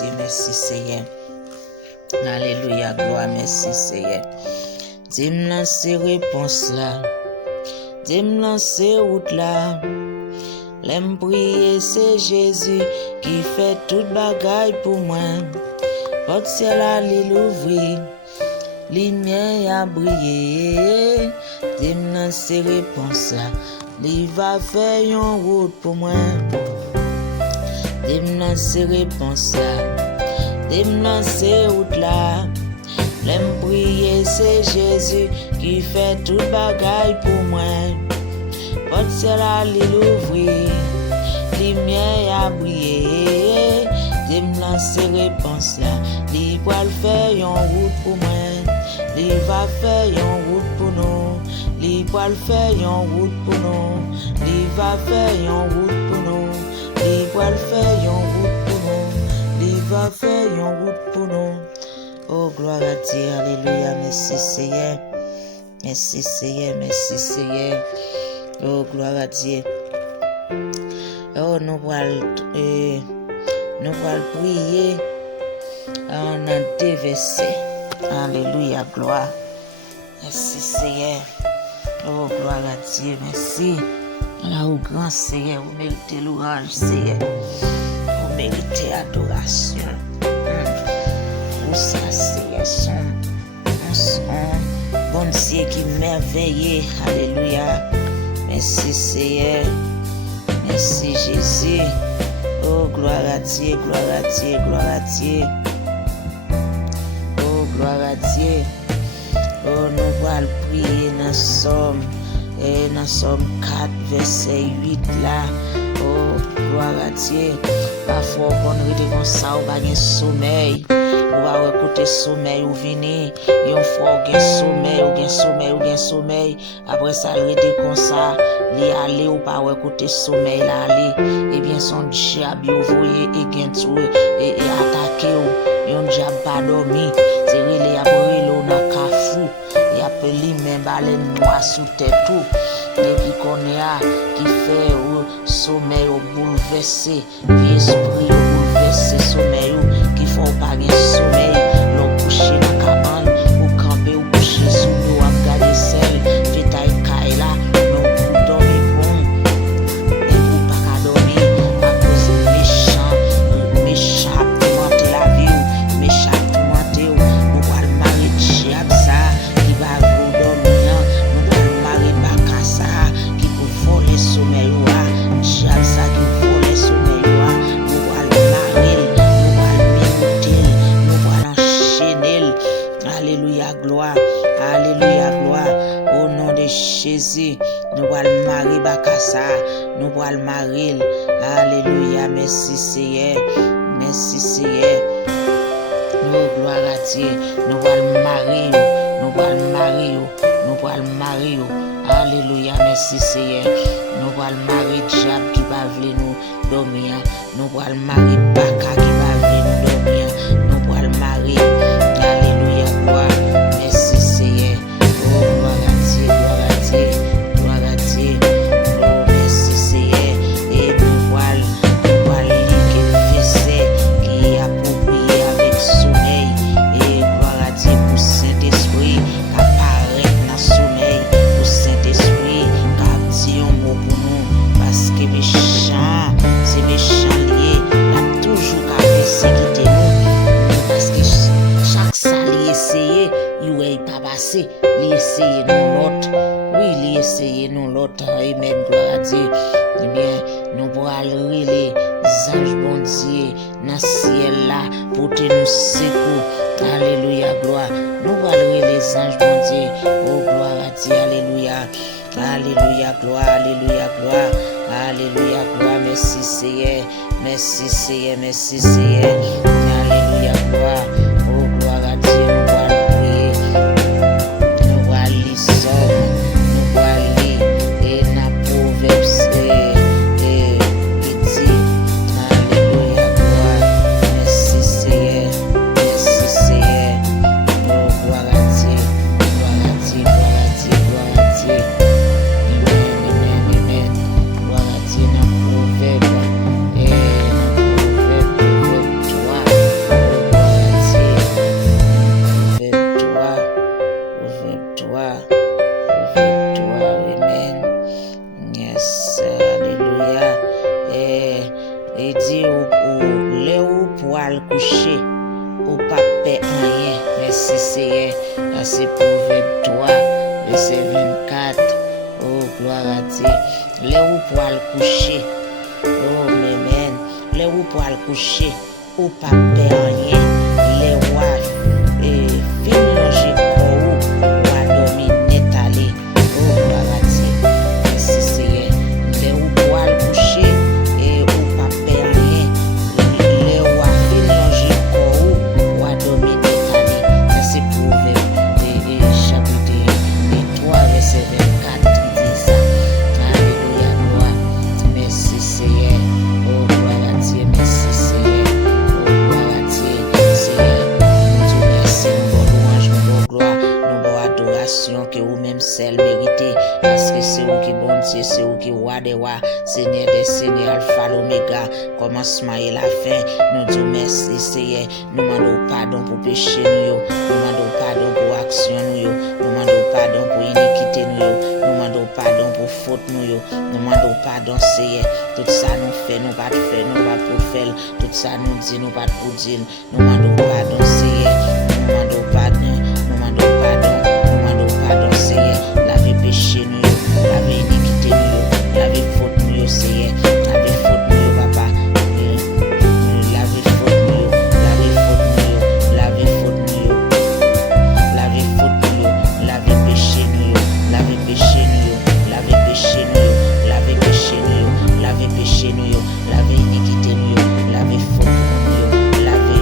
Dieu, merci Seigneur. Alléluia, gloire, merci Seigneur. Dis-moi lancer réponse là. Dis-moi lancer route là. L'aime prier, c'est Jésus qui fait toute bagaille pour moi. Porte ciel à l'ouvrir, lumière a brillé. Dis-moi lancer réponse là. Il va faire une route pour moi. Dis-moi lancer réponse là. Dis-moi lancer route là. L'aime prier, c'est Jésus qui fait toute bagaille pour moi. Porte ciel à l'ouvrir, lumière a brillé. Dis-moi lancer réponse là. Il va faire une route pour moi. Il va faire une route pour nous. Il va faire une route pour nous. Il va faire une route pour nous. Il va faire une route pour nous. Il va faire une route pour nous. Oh, gloire à Dieu, alléluia, merci Seigneur. Merci Seigneur, merci Seigneur. Oh, gloire à Dieu. Oh, nous allons prier. On a deux versets. Alléluia, gloire. Merci Seigneur. Oh, gloire à Dieu, merci. Là au grand Seigneur, vous méritez louange, Seigneur. Vous méritez adoration. Pour ça, Seigneur, son bon Dieu qui merveilleux. Alléluia. Merci Seigneur. Merci Jésus. Oh, gloire à Dieu, gloire à Dieu, gloire à Dieu. Oh, gloire à Dieu. Oh, nous allons prier dans Somme. Et dans Somme 4, verset 8 là. Oh, gloire à Dieu. Parfois, on est comme ça, on va gagner sommeil. On va écouter sommeil ou venir. Et on fait un sommeil, ou un sommeil, ou un sommeil. Après ça, il est comme ça. Il aller ou pas écouter sommeil là aller. Et bien son diable, il voyait et gain tout et attaquer ou. Et on diable pas dormi. C'est relé après l'eau dans cafou. Il appelle même baleine noire sous tête tout. Et puis qu'on est qui fait ou sommeil ou bouleversé. Puis esprit ou bouleversé sommeil ou qui font pas de sommeil. L'on couché dans la cabane ou camper ou couché sous l'eau à garder sel. Fait taille caille là. Non, pour dormir bon. Et pour pas qu'à dormir à cause de méchant tourmenter la vie ou méchant tourmenter ou. Nous allons marier diable ça qui va vous dormir. Nous allons marier bacassa qui peut voler sommeil ou diable ça qui vole le sommeil ou. Nous allons marier, nous allons minuter, nous allons enchaîner. Alléluia, gloire. Alléluia, gloire. Au nom de Jésus, nous allons marier bacassa, nous allons marier. Alléluia, merci Seigneur. Merci Seigneur. Oh, gloire à Dieu. Nous allons marier. Nous allons marier. Nous allons marier. Alléluia, merci Seigneur. Nous allons marier diable qui va venir nous dormir. Nous allons marier baka qui va venir nous dormir. Nous allons marier. Alléluia, gloire. Merci Seigneur. Oh, gloire à Dieu, gloire à Dieu, gloire à Dieu. Oh, merci Seigneur. Et nous allons lire le verset qui est approprié avec sommeil. Et gloire à Dieu pour Saint-Esprit qui apparaît dans le sommeil. Pour Saint-Esprit qui dit un mot pour nous. Parce que méchant, c'est méchant lié. Il a toujours qu'à persécuter nous. Parce que chaque salle il essaye, il n'est pas passé. Il essaye non l'autre. Oui, il essaye non l'autre. Amen, gloire à Dieu. Eh bien, nous pourrons aller les anges bon Dieu dans le ciel là pour te nous secours. Alléluia, gloire. Nous pourrons aller les anges bon Dieu. Oh, gloire à Dieu. Alléluia. Alléluia, gloire. Alléluia, gloire. Alléluia, gloire. Merci Seigneur. Merci Seigneur. Merci Seigneur. Alléluia, gloire. Oh, gloire à Dieu. Nous allons prier. Nous allons lire Somme. Nous allons lire et dans Proverbes qui dit Alléluia, gloire. Merci Seigneur. Merci Seigneur. Oh, gloire à Dieu. Gloire à Dieu. Gloire à Dieu. Gloire à Dieu. Amen, amen, amen. Gloire à Dieu dans Proverbes. Et dans Proverbes 3. pour aller coucher, ou pas paix rien. Merci Seigneur, c'est Proverbe 3, verset 24. Oh, gloire à Dieu. Les ou pour aller coucher, oh, amen. Les ou pour aller coucher, ou pas paix rien. Les rois, fin manger corps, ou dominer t'aller. Oh, gloire à Dieu. Merci Seigneur. Les ou pour aller coucher, ou pas paix rien. Les rois, fin manger corps, ou dominer t'aller. C'est Proverbe, chapitre 3, verset 24. Que vous-même seul méritez, parce que c'est vous qui bon Dieu, c'est vous qui roi des rois, Seigneur des seigneurs, Alpha l'Oméga, commencement et la fin. Nous disons merci Seigneur, nous demandons pardon pour péché nous, nous demandons pardon pour action nous, nous demandons pardon pour iniquité nous demandons pardon pour faute nous demandons pardon Seigneur, tout ça nous fait, nous pas faire, nous pas pour faire, tout ça nous dit, nous pas pour dire, nous demandons pardon Seigneur, nous demandons pardon, nous demandons pardon. Pardon Seigneur, lavez péché nous, lavez iniquité nous, lavez faute nous Seigneur, lavez faute nous papa, lavez faute nous, lavez faute nous, lavez faute nous, lavez faute nous, lavez péché nous, lavez péché nous, lavez péché nous, lavez péché nous, lavez péché nous, lavez iniquité nous, lavez faute nous, lavez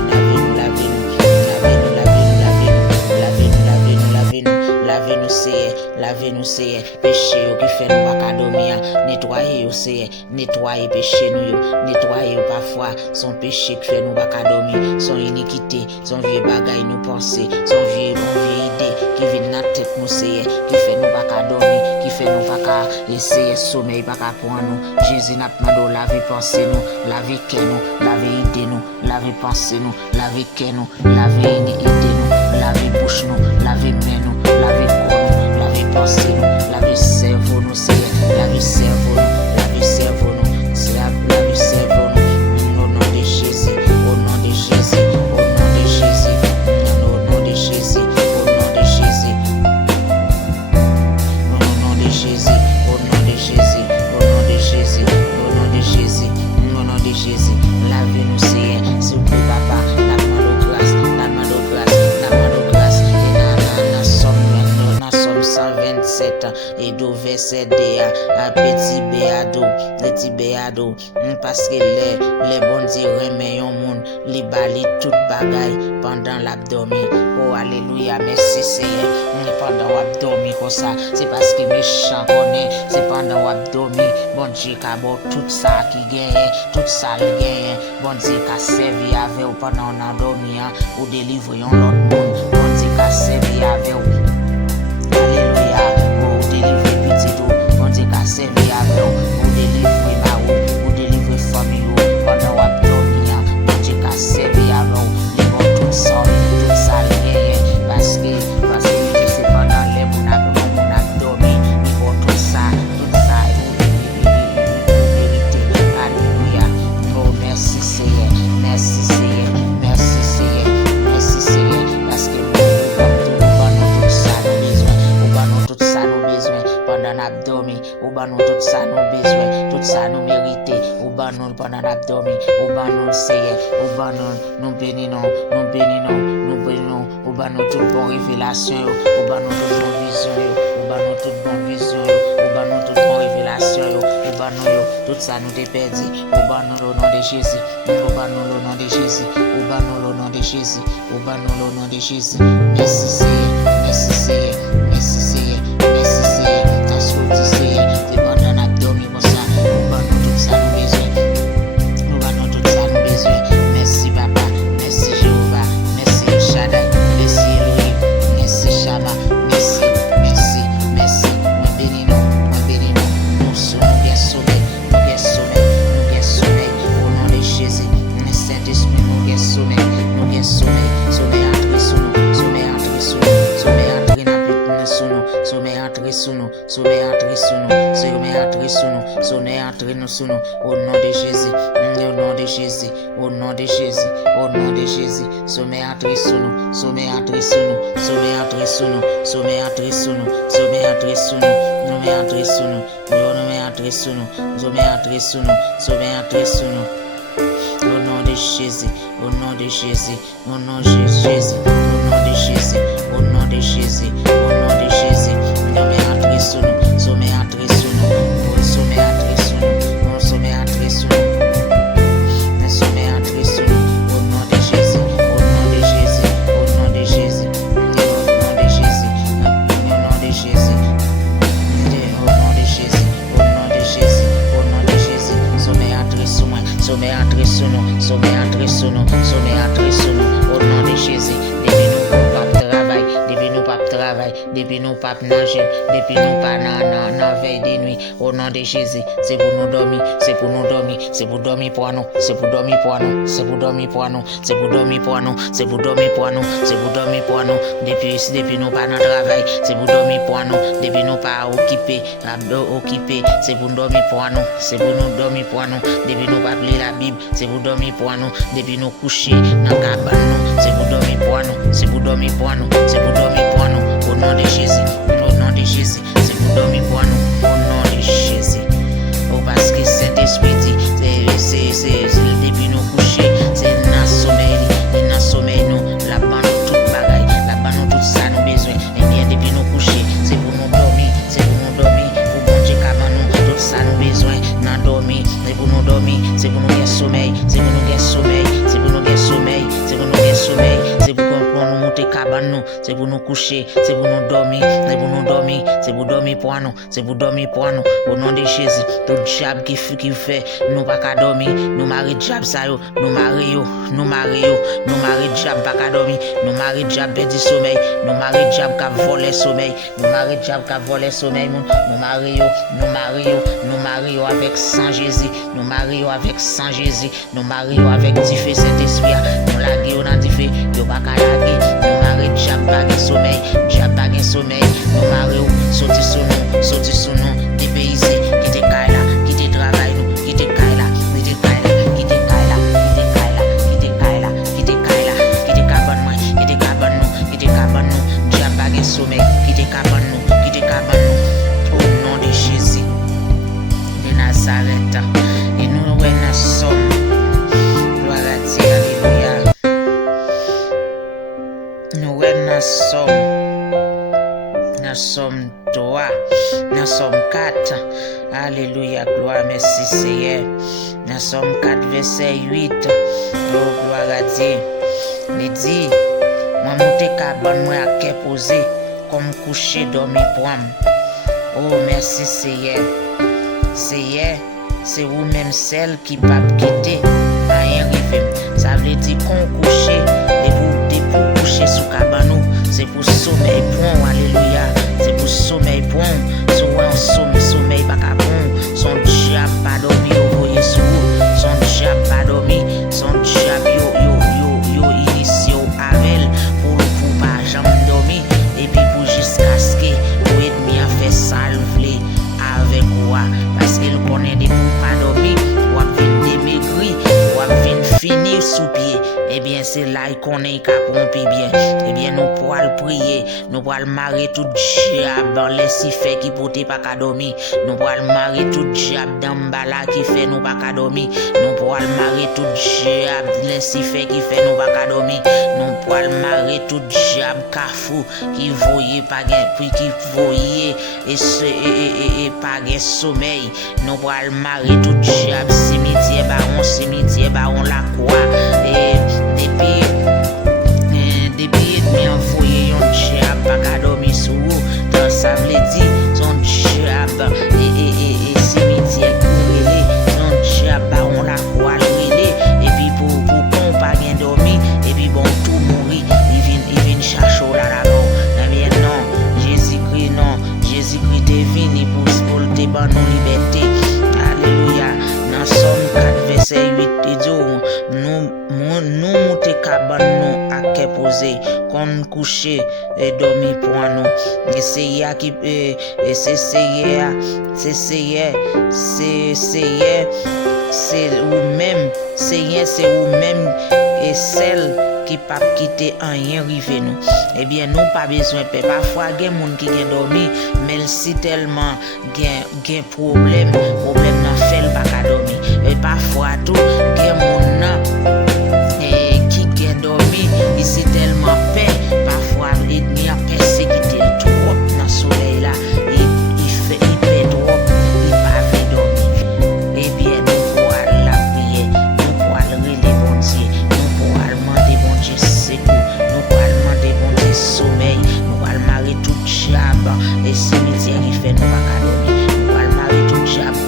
nous Seigneur, lavez-nous Seigneur, péché qui fait nous pas dormir, nettoyez Seigneur, nettoyez péché nous, nettoyez parfois son péché qui fait nous pas dormir, son iniquité, son vieux bagaille nous penser, son vieux idée qui vient dans la tête nous Seigneur, qui fait nous pas dormir, qui fait nous pas essayer sommeil pas prendre nous. Jésus n'a demandé laver penser nous, laver cœur nous, laver idée nous, laver penser nous, laver cœur nous, laver iniquité nous, laver bouche nous, laver main nous, laver corps nous, laver pensée nous, laver cerveau nous, Seigneur, laver cerveau nous, laver cerveau nous, laver cerveau nous, au nom de Jésus, au nom de Jésus, au nom de Jésus, au nom de Jésus, au nom de Jésus, au nom de Jésus, au nom de Jésus, au nom de Jésus, au nom de Jésus, au nom de Jésus, lavez-nous Seigneur, s'il vous plaît papa, la demande grâce, la demande grâce, la demande grâce, et Somme 127 et do verset D à petit béado, parce que les bons Dieu remet un monde, li bali tout bagaille pendant l'abdomen. Oh alléluia, merci Seigneur. Pendant l'abdomen comme ça, c'est parce que méchant connaît, c'est pendant l'abdomen, bon Dieu qu'a bon tout ça qui gagne, tout ça le gagne, bon Dieu qu'a servi avec ou pendant l'abdomen, ou délivrer l'autre monde, bon Dieu qu'a servi avec ou. Alléluia, ou délivrer petit tout, bon Dieu qu'a servi avec ou délivrer ma ou délivrer famille ou pendant l'abdomen, bon Dieu qu'a servi avec ou, les bon tout ça le gagne, parce que c'est pendant les mon abdomen, les bon tout ça vérité, alléluia, oh merci Seigneur, merci Seigneur, merci Seigneur, merci Seigneur, parce que tout ça nous besoin pendant l'abdomen, ou ban nous tout ça nous besoin, tout ça nous mérité, ou ban nous pendant l'abdomen, ou ban nous Seigneur, ou ban nous bénissons, ou ban nous toute bonne révélation, ou ban nous toute bonne vision, ou ban nous toute bonne vision, ou ban nous toute bonne révélation, ou ban nous tout ça nous t'est perdu, ou ban nous le nom de Jésus, ou ban nous le nom de Jésus, ou ban nous le nom de Jésus, ou ban nous le nom de Jésus. Merci Seigneur, merci Seigneur, merci Seigneur, merci Seigneur, ta source Seigneur, c'est pendant l'abdomen comme ça, ou ban nous tout ça nous besoin, ou ban nous tout ça nous besoin. Merci Papa, merci Jéhovah, merci El Shaddai, merci Elohim, merci Shama, merci, merci, merci, nous bénissons, nous sommes bien sauvés, nous bien sauvés, nous bien sauvés, au nom de Jésus, le Saint-Esprit nous bien sauvés, nous bien sauvés, sauvés entre sous nous, sauvés entre sous nous, sauvés entre dans sommet entrer sous nous, sommet entrer sous nous, sommet entrer sous nous, sommet entrer nous sous nous, au nom de Jésus, Au nom de Jésus, au nom de Jésus, au nom de Jésus. Sommet entré sous nous, sommet entré sous nous, sommet entré sous nous, sommet entré sous nous, sommet entré sous nous, sommet entré sous nous, sommet entré sous nous, sommet entré sous nous, sommet entré sous nous. Au nom de Jésus, au nom de Jésus, au nom de Jésus, au nom de Jésus, au nom de Jésus, au nom de Jésus. Sommet entré sous nous, sommet entré sous nous, sommet entré sous nous, sommet entré sous nous. Sommet entré sous nous, sommet entré sous nous, sommet entré sous nous, au nom de Jésus. Depuis nous pas travail, depuis nous pas travail, depuis nous pas nager, depuis nous pas dans veille de nuit, au nom de Jésus. C'est pour nous dormir, c'est pour nous dormir, c'est pour dormir pour nous, c'est pour dormir pour nous, c'est pour dormir pour nous, c'est pour dormir pour nous, c'est pour dormir pour nous, c'est pour dormir pour nous. Depuis nous pas dans travail, c'est pour dormir pour nous, depuis nous pas occupé, c'est pour dormir pour nous, c'est pour nous dormir pour nous, depuis nous pas lire la Bible, c'est pour dormir pour nous, depuis nous coucher dans cabane nous, c'est pour dormir pour nous, c'est pour dormir pour nous, c'est pour dormir pour nous, au nom de Jésus, au nom de Jésus, c'est pour dormir pour nous, au nom de Jésus. Oh, parce que Saint-Esprit dit, c'est depuis nous coucher, c'est dans le sommeil nous, là-bas nous tout bagaille, là-bas nous tout ça nous besoin, et bien depuis nous coucher, c'est pour nous dormir, c'est pour nous dormir, pour bon Dieu cabane nous, tout ça nous besoin, dans dormir, c'est pour nous dormir, c'est pour nous gagner sommeil, c'est pour nous gagner sommeil, c'est pour nous gagner sommeil, c'est pour nous gagner sommeil, c'est pour nous monter cabane nous, c'est pour nous coucher, c'est pour nous dormir, c'est pour nous dormir, c'est pour dormir pour nous, c'est pour dormir pour nous, au nom de Jésus. Tout diable qui fait, nous pas qu'à dormir, nous marie diable ça yo, nous marie diable pas qu'à dormir, nous marie diable perdre sommeil, nous marie diable qui voler sommeil, nous marie diable qui voler sommeil, nous marie avec sang Jésus, nous marie avec sang Jésus, nous marie avec diffé Saint-Esprit, nous laguer dans diffé, yo pas qu'à laguer, nous marie diable pas de sommeil, diable pas de sommeil, nous marie sorti sous nous, dépaysé, qui te caille là, qui te travaille nous, qui te caille là, qui te caille là, qui te caille là, qui te caille là, qui te caille là, qui te cabane moi, qui te cabane nous, qui te cabane nous, diable pas de sommeil, qui te cabane nous, qui te cabane nous, au nom de Jésus de Nazareth, et nous nous sommes, gloire à Dieu, alléluia, nous sommes 3, nous sommes 4, alléluia, gloire, merci Seigneur, nous sommes 4, verset 8, oh gloire à Dieu, il dit, moi monter cabane, moi à quai posé, comme coucher, dormir pour moi, oh merci Seigneur, c'est vous-même celle qui pas quitter, rien arrivé, ça veut dire qu'on coucher, et pour coucher sous cabane, c'est pour sommeil pour alléluia, c'est pour sommeil pour sommeil pas bon, son diable pas dormi, vous voyez sous, son diable pas dormi, son diable yo initié au avel, pour pas jamais dormir, et puis pour jusqu'à ce que vous ennemi a fait salver avec moi, parce qu'il connaît des pour pas dormir, ou à venir démaigrir, ou à venir finir sous pied, et bien c'est là qu'on est capable bien, et bien nous pourrons prier, nous pourrons marrer tout diable dans les siffets qui portent pas qu'à dormir, nous pourrons marrer tout diable dans bala qui fait nous pas qu'à dormir, nous pourrons marrer tout diable les siffets qui fait nous pas qu'à dormir, nous pourrons marrer tout diable cafou qui voyait pas puis qui voyait et pas gain sommeil, nous pourrons marrer tout diable cimetière baron la croix, et depuis me envoyé un diable pas qu'à dormir sous dans ça veut dire son diable et cimetière courélé son diable baron la croix relé, et puis pour qu'on pas bien dormir, et puis bon tout mourir, il vient chercher là-bas, mais non Jésus-Christ est venu pour te ban nos liberté, alléluia. Dans Somme 4 verset 8 il dit caban nous à qu'est posé, qu'on coucher et dormi pour nous. Et c'est hier qui c'est vous-même, c'est vous-même et celle qui pas quitter rien rivé nous. Eh bien nous pas besoin peur. Parfois gen moun qui gen dormi, mais si tellement gen problème nan fait pas ka dormi. Et parfois tout gen moun nan qui gen dormi, il c'est tellement paix, parfois il n'y a persécuté trop dans soleil là, il paie trop, il pas fait dormir. Eh bien nous pourra la prier, nous pourra relayer bon Dieu, nous pourra demander bon Dieu secours, nous pourra demander bon Dieu sommeil, nous pourra marrer tout diable et cimetière qui fait nous pas dormir, nous pourra marrer tout diable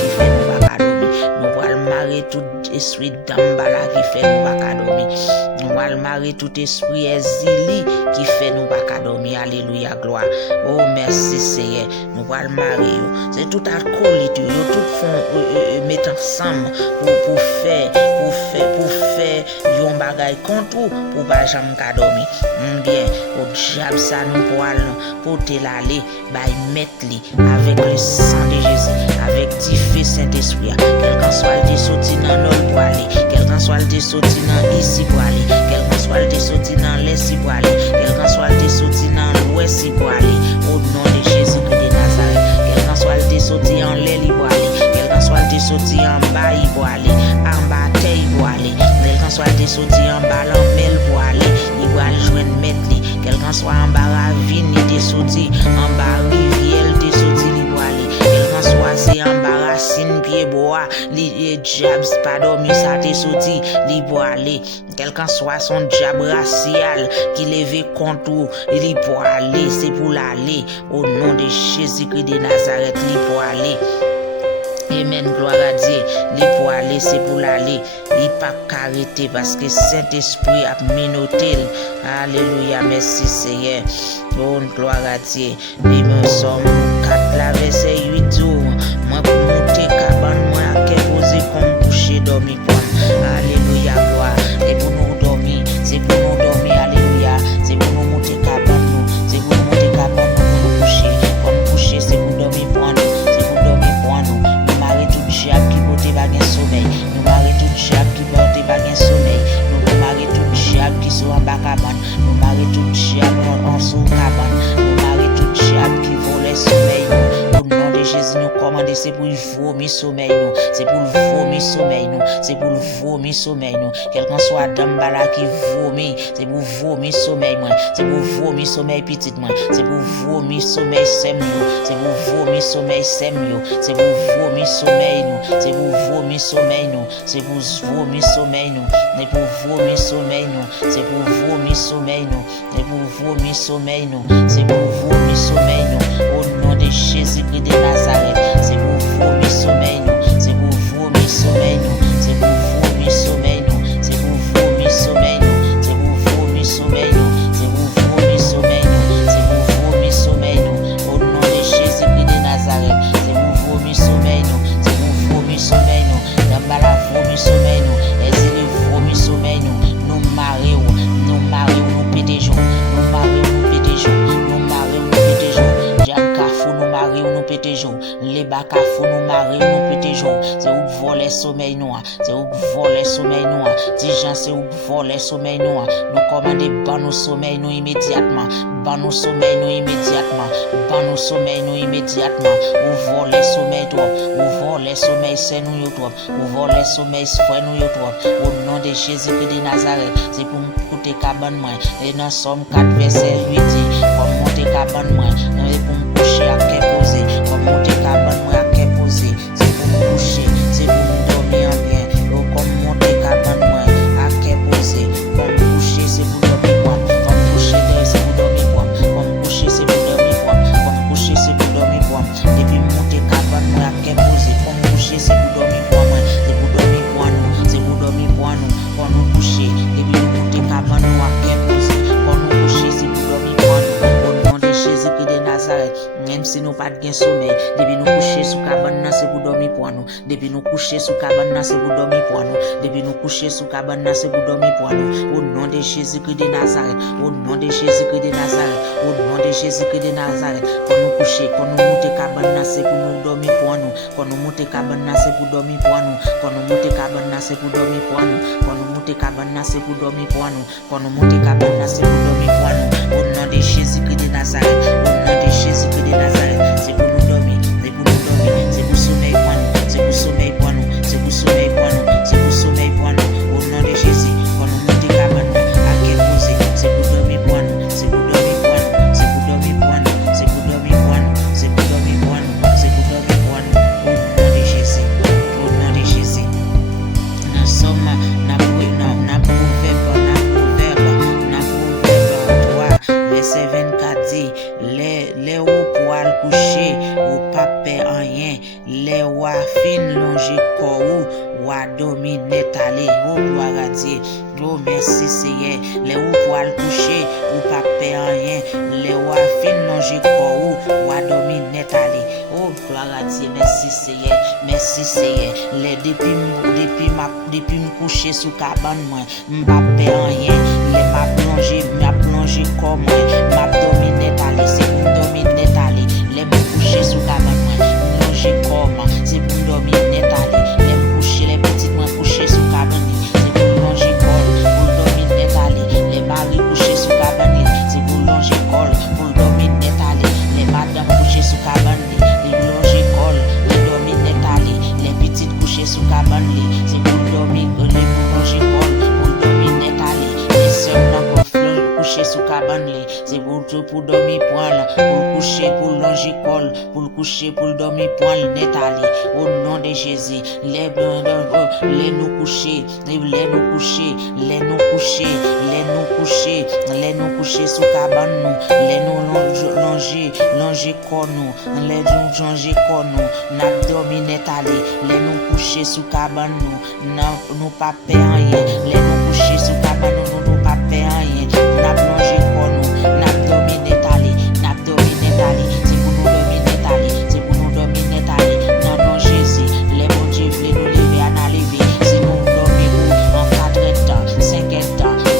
qui fait nous pas dormir, nous pourra marrer tout esprit d'ambala qui fait nous pas dormir, nous pourra marrer tout esprit exili qui fait nous pas dormir. Alléluia, gloire. Oh merci Seigneur, nous pourra marrer. C'est tout acolyte, tout font mettre ensemble pour faire yon bagay contre pour pas jamais dormir. Bien, au diable ça nous pourra porter l'aller by mettre avec le sang de Jésus, avec diffé Saint-Esprit. Quelqu'un soit le sorti dans nord pour aller, quelqu'un soit le sorti dans ici pour aller, quelqu'un soit le sorti dans l'est pour aller, quelqu'un soit le sorti dans l'ouest pour aller. Au nom de Jésus-Christ de Nazareth, quelqu'un soit le sorti en l'air pour aller, quelqu'un soit le sorti en bas pour aller, en bas terre pour aller, quelqu'un soit le sorti en bas l'emmel pour aller, il va joindre mettre li, quelqu'un soit en bas ravine il est sorti, en bas rivière il est sorti li pour aller, quelqu'un soit c'est en bas racine pied bois, li diable pas dormi ça t'est sorti li pour aller, quelqu'un soit son diable racial qui lève contre li pour aller, c'est pour l'aller au nom de Jésus-Christ de Nazareth li pour aller. Amen, gloire à Dieu. Li pour aller, c'est pour l'aller. Il pas arrêter parce que Saint-Esprit a minoté. Alléluia, merci Seigneur. Oh, gloire à Dieu. Et me sommes 4 la verset 8 jours. Moi pour monter cabane, moi à poser comme coucher dormir pour. Alléluia, gloire. Et pour nous dormir, c'est pour nous dormir. Alléluia. C'est pour nous monter cabane, nous. C'est pour nous monter cabane, nous pour coucher. Comme coucher, c'est pour dormir pour nous. C'est pour dormir pour nous. Diable qui porte pas gain sommeil, nous marrer tout diable qui porte pas gain sommeil, nous marrer tout diable qui sont en bas cabane, nous marrer tout diable en sous cabane, nous marrer tout diable qui vole sommeil. Au nom de Jésus nous commander, c'est pour vomir sommeil nous, c'est pour vomir sommeil nous, c'est pour vomir sommeil nous. Quelqu'un soit d'ambala qui vomit, c'est pour vomir sommeil moi, c'est pour vomir sommeil petit moi, c'est pour vomir sommeil sem yo, c'est pour vomir sommeil sem yo, c'est pour vomir sommeil nous, c'est pour vomir sommeil nous, c'est pour vomir sommeil nous, c'est pour vomir sommeil nous, c'est pour vomir sommeil nous, c'est pour vomir sommeil nous, c'est pour vomir sommeil nous. Au nom de Jésus-Christ de Nazareth, c'est pour vomir sommeil nous, c'est pour vomir sommeil nous, c'est pour vomir sommeil nous, c'est pour vomir sommeil nous, c'est pour vomir sommeil nous, c'est pour vomir sommeil nous, c'est pour vomir sommeil nous. Au nom de Jésus-Christ de Nazareth, c'est pour vomir sommeil nous, c'est pour vomir sommeil nous, dans la vomir sommeil nous, et c'est le vomir sommeil nous, nous marions, nous pétégeons, nous marions, nous pétégeons, nous marions, nous pétégeons, Jam Kafou nous marions, nous pétégeons, les Bakafou nous marions, nous pétégeons, c'est où voler sommeil noir, c'est où voler sommeil noir, Dijan c'est où voler sommeil noir, nous commandons ban nous sommeil nous immédiatement, ban nous sommeil nous immédiatement, ban nous sommeil nous immédiatement, où voler sommeil toi, où voler sommeil c'est nous yo toi, où voler sommeil frère nous yo toi, au nom de Jésus-Christ de Nazareth, c'est pour monter cabane moi, et dans Somme 4 verset 8 dit, pour monter cabane moi, et pour me coucher à qu'est posé, pour monter cabane moi à qu'est posé, c'est pour me coucher, c'est pour me dormir en bien, comme monter cabane moi à qu'est posé, pour me coucher c'est pour dormir moi, pour me coucher c'est pour dormir moi, pour me coucher c'est pour dormir moi, pour me coucher c'est pour dormir moi, et puis monter cabane moi à qu'est posé, pour me coucher c'est pour dormir moi, c'est pour dormir pour nous, c'est pour dormir pour nous coucher, et puis monter cabane moi à qu'est posé, pour nous coucher c'est pour dormir pour nous, au nom de Jésus-Christ de Nazareth, pour nous. Depuis nous coucher sous cabane, c'est pour dormir pour nous. Depuis nous coucher sous cabane, c'est pour dormir pour nous. Au nom de Jésus-Christ de Nazareth, au nom de Jésus-Christ de Nazareth, au nom de Jésus-Christ de Nazareth. Quand nous coucher, quand nous monter cabane, c'est pour nous dormir pour nous. Quand nous monter cabane, c'est pour dormir pour nous. Quand nous monter cabane, c'est pour dormir pour nous. Quand nous monter cabane, c'est pour dormir pour nous. Quand nous monter cabane, c'est pour dormir pour nous. Au nom de Jésus-Christ de Nazareth, au nom de Jésus-Christ de Nazareth, c'est pour nous dormir, c'est pour nous dormir, c'est pour sommeil pour nous, c'est pour sommeil pour nous, c'est pour sommeil pour nous, c'est pour sommeil pour nous. Au nom de Jésus, quand nous montons cabane, à quel posé, c'est pour dormir pour nous, c'est pour dormir pour nous, c'est pour dormir pour nous, c'est pour dormir pour nous, c'est pour dormir pour nous, c'est pour dormir pour nous. Au nom de Jésus, au nom de Jésus. Nous sommes, verset 24 dit, les ou poil couché, ou pas peur rien, les ou fin longer corps ou dominer talé, ou gloire à Dieu, oh merci Seigneur, les ou poil couché, ou pas peur rien, les ou fin longer corps ou dominer talé, oh gloire à Dieu, merci Seigneur, les depuis me coucher sous cabane moi, m'pas peur rien, les m'a plongé comme moi. M'a dominé talé, c'est pour dominer talé. Les me coucher sous cabane moi, longer comme c'est pour dominer talé. Les me coucher, les petites moi coucher sous cabane, c'est pour longer col, pour dominer talé. Les maris coucher sous cabane, c'est pour longer col, pour dominer talé. Les madames coucher sous cabane, les longer col, les dominer talé. Les petites coucher sous cabane, c'est pour dormir, les longer col, pour dominer talé. Les sœurs coucher sous cabane, c'est pour dormir point pour coucher, pour longer col, pour coucher, pour dormir point netali. Au nom de Jésus, les nous coucher, les nous coucher, les nous coucher, les nous coucher, les nous coucher sous cabane nous, les nous longer col nous, les nous longer col nous, n'a dormi netali, les nous coucher sous cabane nous pas payer rien, les nous coucher sous cabane nous pas payer rien, n'a plongé col nous, n'a dominer tali, c'est pour nous dominer tali, c'est pour nous dominer tali. Non, non, Jésus, les bons Dieu voulaient nous lever à nous lever. Si nous dormons en 4 temps, 5 temps, 2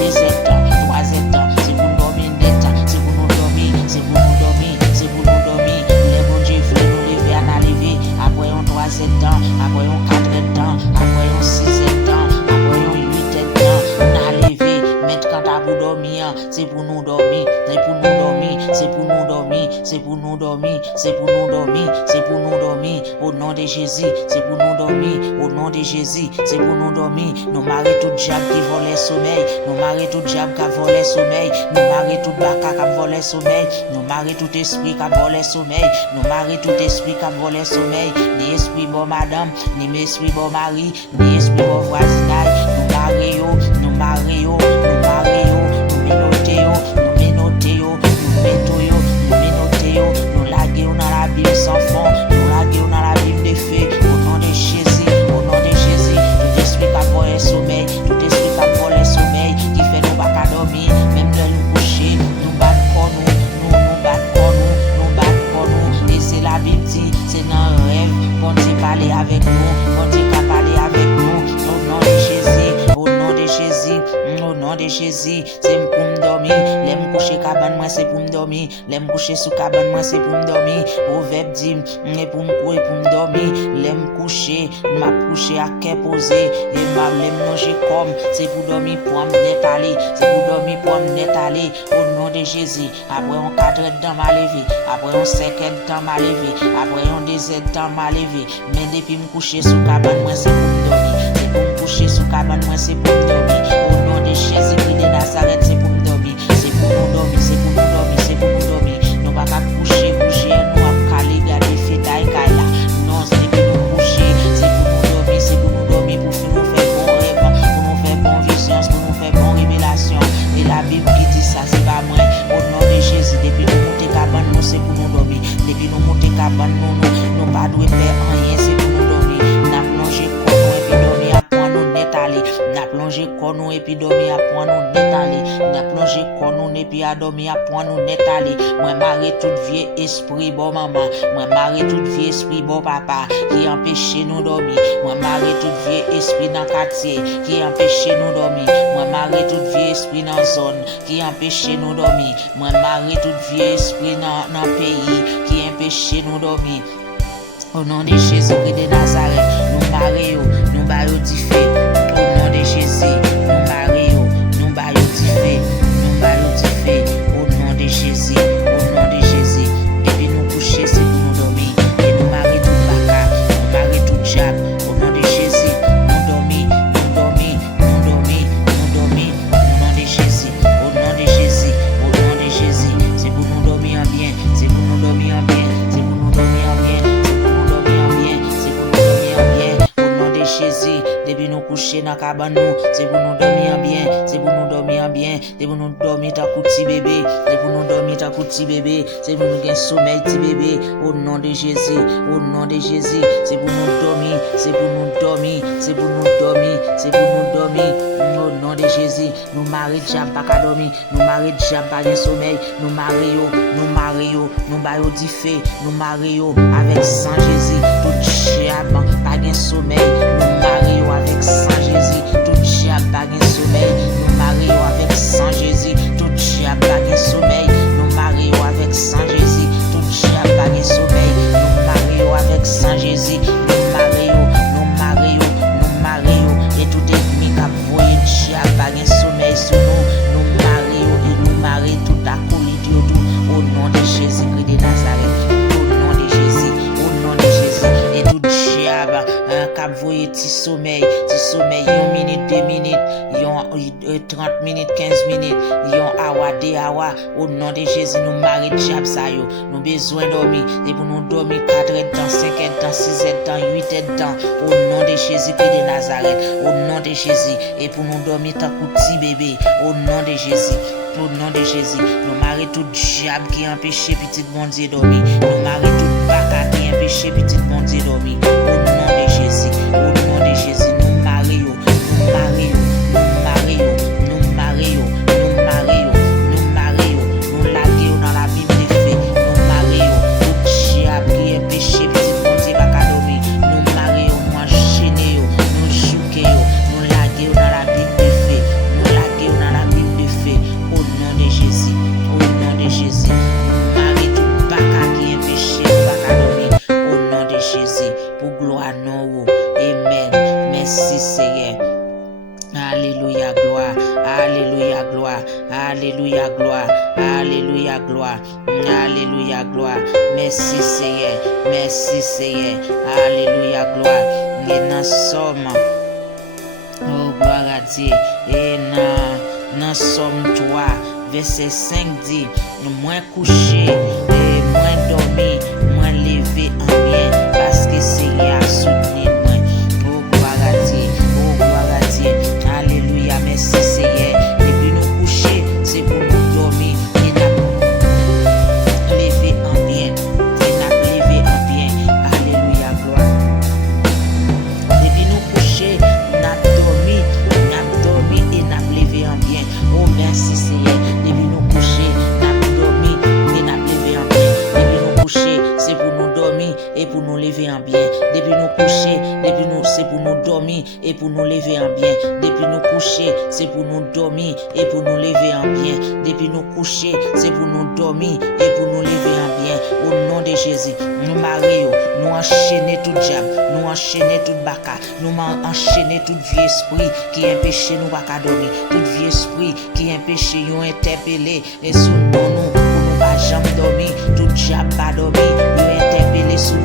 temps, 3 temps, c'est pour nous dominer, c'est pour nous dormir, c'est pour nous dormir, c'est pour nous dormir. Les bons Dieu voulaient nous lever à nous lever. Après on 3 temps, après on 4 temps, après on 6 temps, après on 8 temps, on a levé. Maintenant quand pour dormir, c'est pour nous dormir, c'est pour nous dormir, c'est pour nous dormir, c'est pour nous dormir, c'est pour nous dormir, c'est pour nous dormir. Au nom de Jésus, c'est pour nous dormir. Au nom de Jésus, c'est pour nous dormir. Nous marions tout diable qui vole le sommeil. Nous marions tout diable qui vole le sommeil. Nous marions tout baka qui vole le sommeil. Nous marions tout esprit qui vole le sommeil. Nous marions tout esprit qui vole le sommeil. Ni esprit bon madame, ni esprit bon mari, ni esprit bon voisinage. Nous marions, nous marions, nous marions, nous menotéons, nous menotéons, nous météos, nous menotéons, nous laguons dans la Bible sans fond, nous laguons dans la Bible de feu. Au nom de Jésus, au nom de Jésus, tout esprit qui a volé le sommeil, tout esprit qui a volé le sommeil, qui fait nous pas dormir, même de nous coucher, nous battre pour nous, nous battre pour nous, nous battre pour nous. Et c'est la Bible dit, c'est dans un rêve, bon Dieu parler avec nous, bon Dieu qui a parlé avec nous, au nom de Jésus, au nom de Jésus, au nom de Jésus, c'est pour me dormir, les me coucher cabane moi c'est pour me dormir, les me coucher sous cabane moi c'est pour me dormir, au verbe dit, pour me coucher pour me dormir, les me coucher, m'a couché à quai posé, et m'a les me manger comme, c'est pour dormir pour me détaler, c'est pour dormir pour me détaler, au nom de Jésus, après on 4 temps m'a levé, après on 5 temps m'a levé, après on 2 temps m'a levé, mais depuis me coucher sous cabane moi c'est pour me dormir, c'est pour me coucher sous cabane moi c'est pour me dormir, au nom de Jésus-Christ de Nazareth c'est pour me dormir, c'est pour nous dormir, c'est pour nous dormir, c'est pour nous dormir, nous pas qu'à coucher, nous à caler, garder fêtaille, là, non c'est pour nous coucher, c'est pour nous dormir, c'est pour nous dormir, pour nous faire bon rêve, pour nous faire bon vision, pour nous faire bon révélation, et la Bible qui dit ça c'est pas moi, au nom de Jésus, depuis nous monter cabane, nous c'est pour nous dormir, depuis nous monter cabane, nous pas doué faire rien, c'est pour nous dormir, n'a plongé comme nous et puis dormir à point nous net aller, n'a plongé comme nous nous et puis dormir apprend nous net aller. N'a plongé corps nous et puis à dormir apprend nous net aller. Moi marre tout vieux esprit bon maman, moi marre tout vieux esprit bon papa qui empêche nous dormir. Moi marre tout vieux esprit dans quartier qui empêche nous dormir. Moi marre tout vieux esprit dans zone qui empêche nous dormir. Moi marre tout vieux esprit dans pays qui empêche nous dormir. Au nom de Jésus-Christ de Nazareth, nous marions, nous baillons du feu. Au nom de Jésus, nous marions, nous baillons du feu, nous baillons du feu. Au nom de Jésus, au nom de Jésus. Depuis nous coucher, c'est pour nous dormir. Et nous marions tout baka, nous marions tout diable. Au nom de Jésus, nous dormons, nous dormons, nous dormons, nous dormons. Au nom de Jésus, au nom de Jésus, au nom de Jésus. C'est pour nous dormir en bien, c'est pour nous dormir en bien, c'est pour nous dormir en bien. Jésus, depuis nous coucher dans la cabane, c'est pour nous dormir bien, c'est pour nous dormir bien, c'est pour nous dormir ta petit bébé, c'est pour nous dormir ta petit bébé, c'est pour nous gagner sommeil petit bébé, au nom de Jésus, au nom de Jésus, c'est pour nous dormir, c'est pour nous dormir, c'est pour nous dormir, c'est pour nous dormir, au nom de Jésus, nous marions diable pas qu'à dormir, nous marions diable pas de sommeil, nous marions, nous baillons du feu, nous marions avec sang Jésus, tout diable pas de sommeil. Nous marions avec Saint Jésus, tout diable pas de sommeil. Nous marions avec Saint Jésus, tout diable pas de sommeil. Nous marions avec Saint Jésus, tout diable pas de sommeil. Nous marions avec Saint Jésus, nous marions, et tout ennemi qui a voyé diable pas de sommeil sur nous. Nous marions et nous marions tout à collision au nom de Jésus-Christ de Nazareth, au nom de Jésus, au nom de Jésus, et tout diable. Cap voyer petit sommeil, 1 minute, 2 minutes, 30 minutes, 15 minutes, awa, 2 awa, au nom de Jésus, nous marions diable ça yo, nous besoin dormir, et pour nous dormir 4 heures de temps, 5 heures de temps, 6 heures de temps, 8 heures de temps, au nom de Jésus Christ de Nazareth, au nom de Jésus, et pour nous dormir tant que petit bébé, au nom de Jésus. Au nom de Jésus, nous marions tout diable qui empêche petit bon Dieu dormir. Nous marions tout baka qui empêche petit bon Dieu dormir. Au nom de Jésus, au nom de Jésus, nous marions, nous marions, nous marions, nous marions, nous marions, nous marions, nous laguons dans la Bible des faits. Nous marions tout diable qui empêche petit bon Dieu baka dormir. Nous marions, nous enchaînons, nous jouons, nous laguons dans la Bible des faits. Nous laguons dans la Bible des faits. Au nom de Jésus, nous marions tout baka qui empêche baka dormir. Au nom de Jésus, pour gloire nous. Amen. Merci Seigneur. Alléluia, gloire. Alléluia, gloire. Alléluia, gloire. Alléluia, gloire. Alléluia, gloire. Merci Seigneur. Merci Seigneur. Alléluia, gloire. Et nous sommes. Oh, gloire à Dieu. Et dans Somme 3, verset 5 dit, moins couché, moins dormi, moins levé en bien, parce que Seigneur a soutenu moi. Oh, gloire à Dieu. Oh, gloire à Dieu. Alléluia, merci Seigneur. Depuis nous coucher, c'est pour nous dormir. Et nous lever en bien. Et nous lever en bien. Alléluia, gloire. Depuis nous coucher, nous dormi et nous lever en bien. Oh, merci Seigneur. Depuis nous coucher, nous dormi et nous lever en bien. Depuis nous coucher, c'est pour nous dormir et pour nous lever en bien. Depuis nous coucher, c'est pour nous dormir et pour nous lever en bien. Depuis nous coucher, c'est pour nous dormir et pour nous lever en bien. Depuis nous coucher, c'est pour nous dormir et pour nous lever en bien. Au nom de Jésus, nous marions, nous enchaîner tout diable, nous enchaîner tout baka, nous enchaîner tout vieux esprit qui empêche nous pas dormir, tout vieux esprit qui empêche nous interpeller et sous nous pour nous pas jamais dormir, tout diable pas dormir, nous interpeller sous nous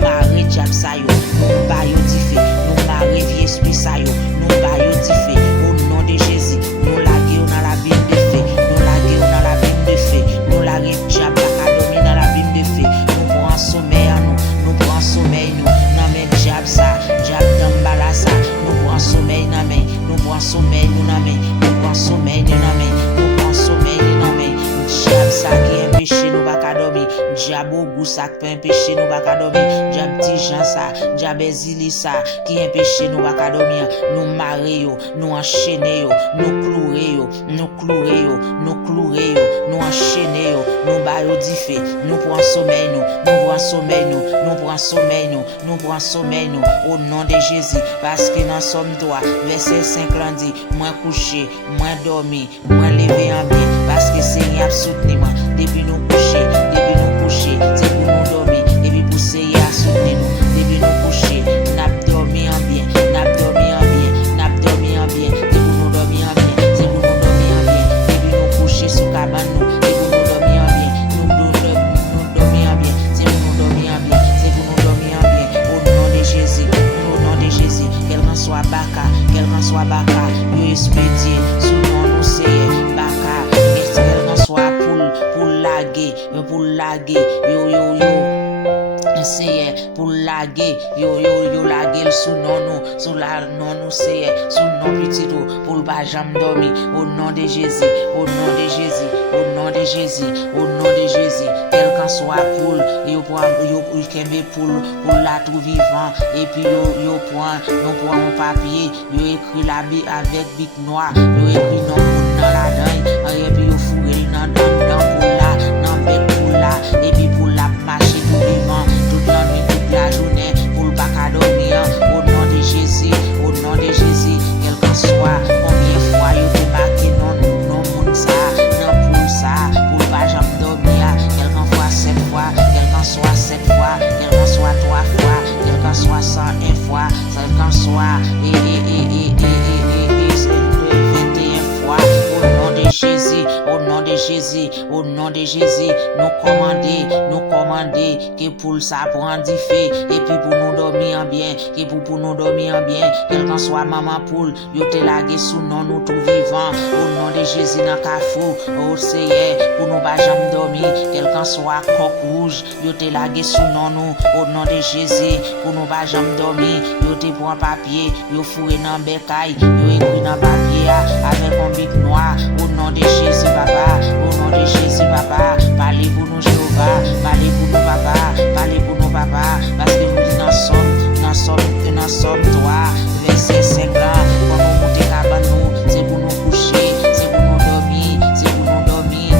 marions diable ça yo, nous baillons du feu, nous marions vieux esprit ça yo, nous baillons du feu, au nom de Jésus, nous laguons dans la Bible de feu, nous laguons dans la Bible de feu, nous laguons diable pas dormir dans la Bible de feu, nous prenons sommeil à nous prenons sommeil nous, non mais diable ça, diable d'embala ça, nous prenons sommeil non mais, nous prenons sommeil nous non mais, nous prenons sommeil nous non mais, nous prenons sommeil nous non mais, diable ça qui empêche nous pas dormir, diable ou ça qui peut empêcher nous pas dormir, j'aime petit Jean ça, j'aime Zili ça, qui empêche nous pas dormir, nous marrer yo, nous enchaîner yo, nous clouer yo, nous clouer yo, nous clouer yo, nous enchaîner yo, nous bailler du feu, nous prend sommeil nous prend sommeil nous prend sommeil nous prend sommeil nous, au nom de Jésus, parce que dans Somme 3, verset 5 dit, moi couché, moi dormi, moi levé en bien, parce que Seigneur a soutenu moi, depuis nous coucher, c'est pour nous dormir, et puis pour Seigneur a soutenu nous, depuis nous coucher, n'a dormi en bien, n'a dormi en bien, n'a dormi en bien, c'est pour nous dormir en bien, c'est pour nous dormir en bien, depuis nous coucher sous cabane nous, c'est pour nous dormir en bien, nous dormir en bien, c'est pour nous dormir en bien, c'est pour nous dormir en bien, au nom de Jésus, quel qu'en soit Baka, yo expédié, sous nom nous c'est Baka, quel qu'en soit pour laguer, yo, c'est pour laguer, yo laguer sous nom nous, sous la nom nous c'est, sous nom petit pour le pas jamais dormir, au nom de Jésus, au nom de Jésus, au nom de Jésus, au nom de Jésus, quel qu'en soit poule, yo kembe poule pour la tout vivant, et puis yo prend un papier, yo écrit la Bible avec bic noir, yo écrit non dans la dingue, et puis yo fourré dans poule là, et puis pour la marcher tout vivant, toute la nuit, toute la journée, pour le pas dormir, au nom de Jésus, quel qu'en soit, combien de fois yo débarqué non monde ça, non poule ça, pour le pas jamais dormir, quel qu'en soit 7 fois, quel qu'en soit 7 fois, quel qu'en soit 3 fois, quel qu'en soit 101 fois, quel qu'en soit 21 fois, au nom de Jésus, au nom de Jésus, nous commander, que pour ça prendre du feu, et puis pour nous dormir bien, quel qu'en soit maman poule, yo te lagué sous nom nous tout vivant, au nom de Jésus dans Kafou, au Seigneur, pour nous pas jamais dormir, quel qu'en soit coq rouge, yo te lagué sous nom nous, au nom de Jésus, pour nous pas jamais dormir, yo te prend papier, yo fourré dans bécaille, yo écrit dans papier, avec un bic noir, au nom de Jésus papa, au nom de Jésus papa, parlez pour nous Jéhovah, parlez pour nous papa, parce que nous disons dans Somme 3, verset 5 là, pour nous monter cabane nous, c'est pour nous coucher, c'est pour nous dormir, c'est pour nous dormir,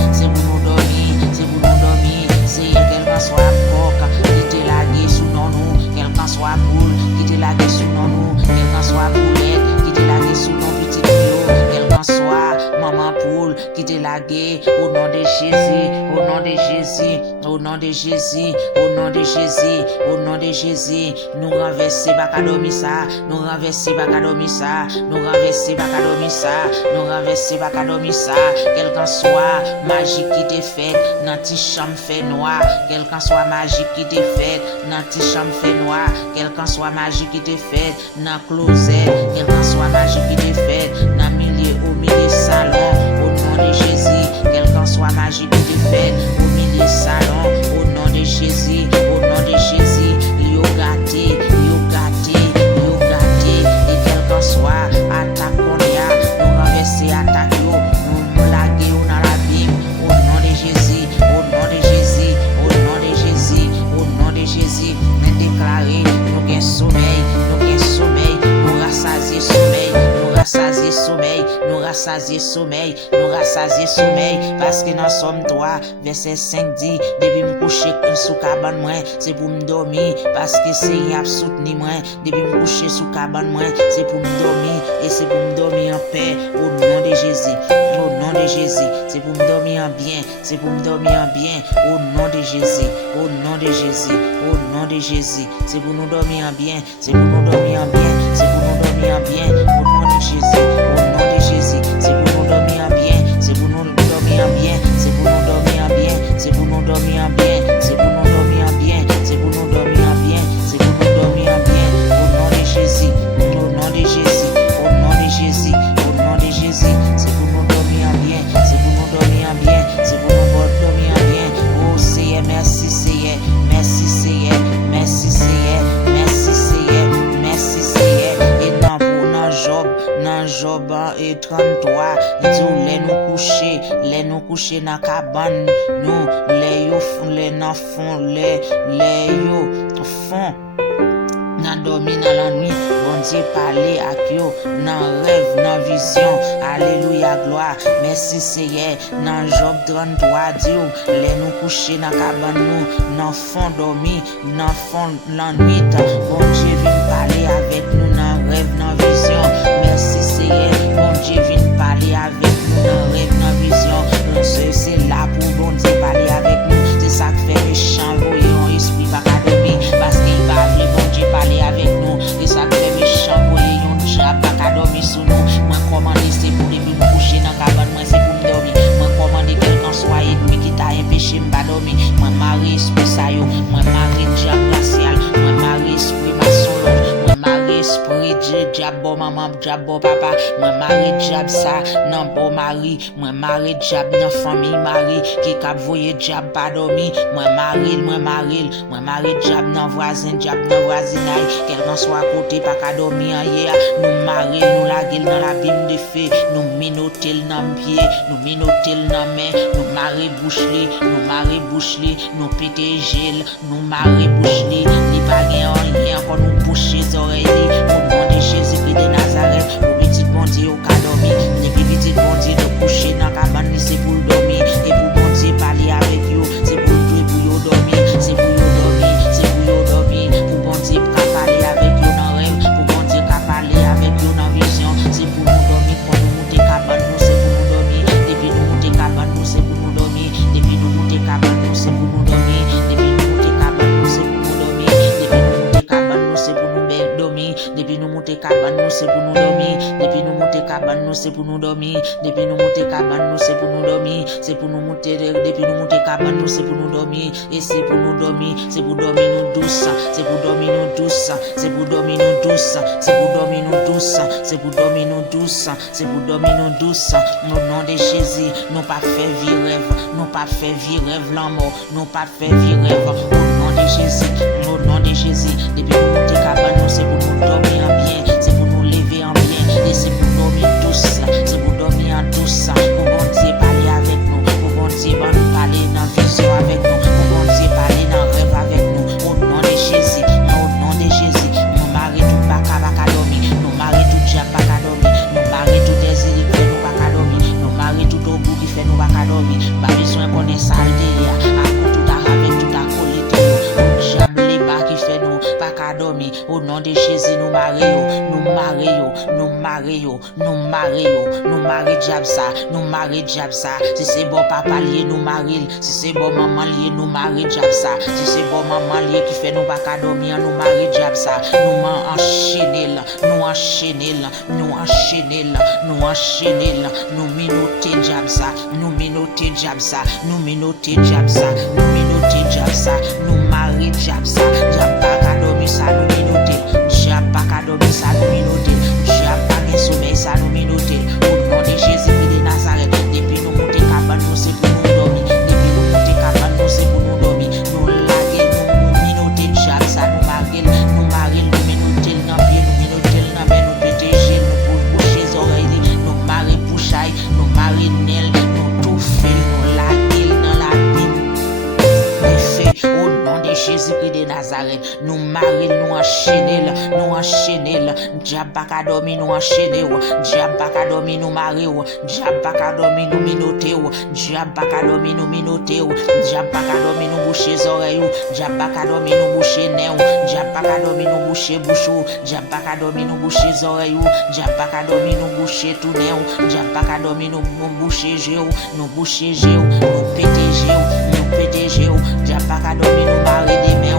c'est quel qu'en soit coq qui te lagué sous nous, quel qu'en soit poule qui te lagué sous nous, quel qu'en soit poulette qui te lagué sous nos petits tuyaux, quel qu'en soit maman poule qui te lagué, au nom de Jésus, au nom de Jésus, au nom de Jésus, au nom de Jésus, au nom de Jésus, nous renverser pas qu'à dormir ça, nous renverser pas qu'à dormir ça, nous renverser pas qu'à dormir ça, nous renverser pas qu'à dormir ça, quel qu'en soit magie qui t'est faite, dans tes chambre fait noir, quel qu'en soit magie qui t'est faite, dans tes chambre fait noir, quel qu'en soit magie qui t'est faite, dans closet, quel qu'en soit magie qui t'est faite, dans milieu au milieu salon, au nom de Jésus, quel qu'en soit magie qui t'est faite, au milieu salon, au nom de Jésus, yo gâté, et quel qu'en soit attaque qu'on y a, nous renverser attaque yo, nous laguer dans la Bible, au nom de Jésus, au nom de Jésus, au nom de Jésus, au nom de Jésus, nous déclarer, nous gain sommeil, nous rassasier sommeil, parce que dans Somme 3, verset 5 dit, depuis me coucher sous cabane moi, c'est pour me dormir, parce que Seigneur a soutenu moi, depuis me coucher sous cabane moi, c'est pour me dormir, et c'est pour me dormir en paix, au nom de Jésus, c'est pour me dormir en bien, c'est pour me dormir en bien, au nom de Jésus, au nom de Jésus, au nom de Jésus, c'est pour nous dormir en bien, c'est pour nous dormir en bien, c'est pour nous dormir en bien, au nom de Jésus, au nom de Jésus, c'est pour nous dormir en bien, c'est pour nous dormir en bien, c'est pour nous dormir en bien, c'est pour nous dormir en bien, c'est pour nous dormir en bien, c'est pour nous dormir en bien, c'est pour nous dormir en bien, au nom de Jésus, au nom de Jésus, au nom de Jésus, au nom de Jésus, c'est pour nous dormir en bien, c'est pour nous dormir en bien, c'est pour nous dormir en bien, oh Seigneur, merci Seigneur, merci Seigneur, merci Seigneur, merci Seigneur, merci Seigneur, et dans Job les nous coucher dans cabane nous les yo les nan fond les yo fond nan dormi dans la nuit bon Dieu parler avec yo nan rêve nan vision alléluia gloire merci Seigneur dans Job 33 Dieu les nous coucher dans cabane nous nan fond dormi nan fond la nuit bon Dieu vient parler avec nous dans rêve dans vision merci Seigneur bon Dieu vient parler avec nous dans rêve dans vision c'est là pour bon Dieu parler avec nous c'est ça qui fait méchant voyer un esprit pas dormir parce qu'il va venir bon Dieu parler avec nous c'est ça qui fait méchant voyer un diable pas dormir sous nous moi commander c'est pour nous coucher dans cabane moi c'est pour me dormir moi commander quelqu'un soit ennemi qui t'a empêché me pas dormir moi mari esprit ça yo moi mari diable racial moi mari esprit maçon moi mari esprit diable bon maman diable bon papa moi mari diable ça non bon mari moi mari diable dans famille mari qui cap voyer diable pas dormir moi mari diable dans voisin diable dans voisinage quelqu'un soit à côté pas qu'à dormir hier nous mari nous la gueule dans la bime de feu nous minotel dans pied nous minotel dans main nous mari bouchli nous péter gel nous mari bouchli li pas rien encore nous boucher oreilles pour demander Jésus-Christ de Nazareth pour petit bon Dieu au cas dormir depuis petit bon Dieu de coucher dans cabane c'est pour dormir et pour bon Dieu parler avec vous c'est pour vous dormir c'est pour vous dormir pour bon Dieu parler avec vous dans rêve pour bon Dieu parler avec vous dans vision c'est pour nous dormir pour nous monter cabane nous c'est pour nous dormir depuis nous monter cabane nous c'est pour nous dormir depuis nous monter cabane nous c'est pour nous dormir depuis nous monter cabane nous c'est pour nous dormir depuis nous monter cabane nous c'est pour nous dormir depuis nous monter cabane nous c'est pour nous dormir depuis nous monter cabane nous c'est pour nous dormir c'est pour nous monter depuis nous monter cabane nous c'est pour nous dormir et c'est pour nous dormir c'est pour dormir nous douce c'est pour dormir nous douce c'est pour dormir nous douce c'est pour dormir nous douce c'est pour dormir nous douce c'est pour dormir nous douce au nom de Jésus nous pas faire vie rêve nous pas faire vie rêve la mort nous pas faire vie rêve au nom de Jésus depuis nous monter cabane nous c'est pour nous dormir en bien c'est pour nous lever en bien et c'est pour dormir douce c'est pour dormir en douce pour bon Dieu parler avec nous pour bon Dieu parler dans vision avec nous pour bon Dieu parler dans rêve avec nous au nom de Jésus nous mari tout pas dormir nous mari tout diable pas dormir nous mari tout désir qui fait nous pas dormir nous mari tout au bout qui fait nous pas dormir pas besoin connaît saleté à tout avec tout à colité diable les bas qui fait nous pas dormir au nom de Jésus nous marie diable ça si c'est bon papa lié nous marie si c'est bon maman lié nous marie diable ça si c'est bon maman lié qui fait nous pas dormir nous marie diable ça nous enchaîner nous minoter diable ça nous marie diable ça diable pas dormir ça nous minoter diable pas dormir ça nous minoter diable pas sommeil ça nous minoter au nom de Jésus de Nazareth depuis nous monter cabane nous c'est pour nous dormir depuis nous monter cabane nous c'est pour nous dormir nous laguer nous minoter diable ça nous marie nous minoter dans pied nous minoter dans main nous péter gel nous boucher les oreilles nous marie bouchaille nous marie nel nous tout fait nous laguer dans la bine au nom de Jésus-Christ de Nazareth nous marie nous enchaîner diable pas dormir nous enchaîner diable pas dormir nous marie diable pas dormir nous minoter diable pas dormir nous minoter diable pas dormir nous boucher les oreilles diable pas dormir nous boucher nez diable pas dormir nous boucher bouche diable pas dormir nous boucher les oreilles diable pas dormir nous boucher tout nez diable pas dormir nous boucher géo nous péter géo diable pas dormir nous barrer des mains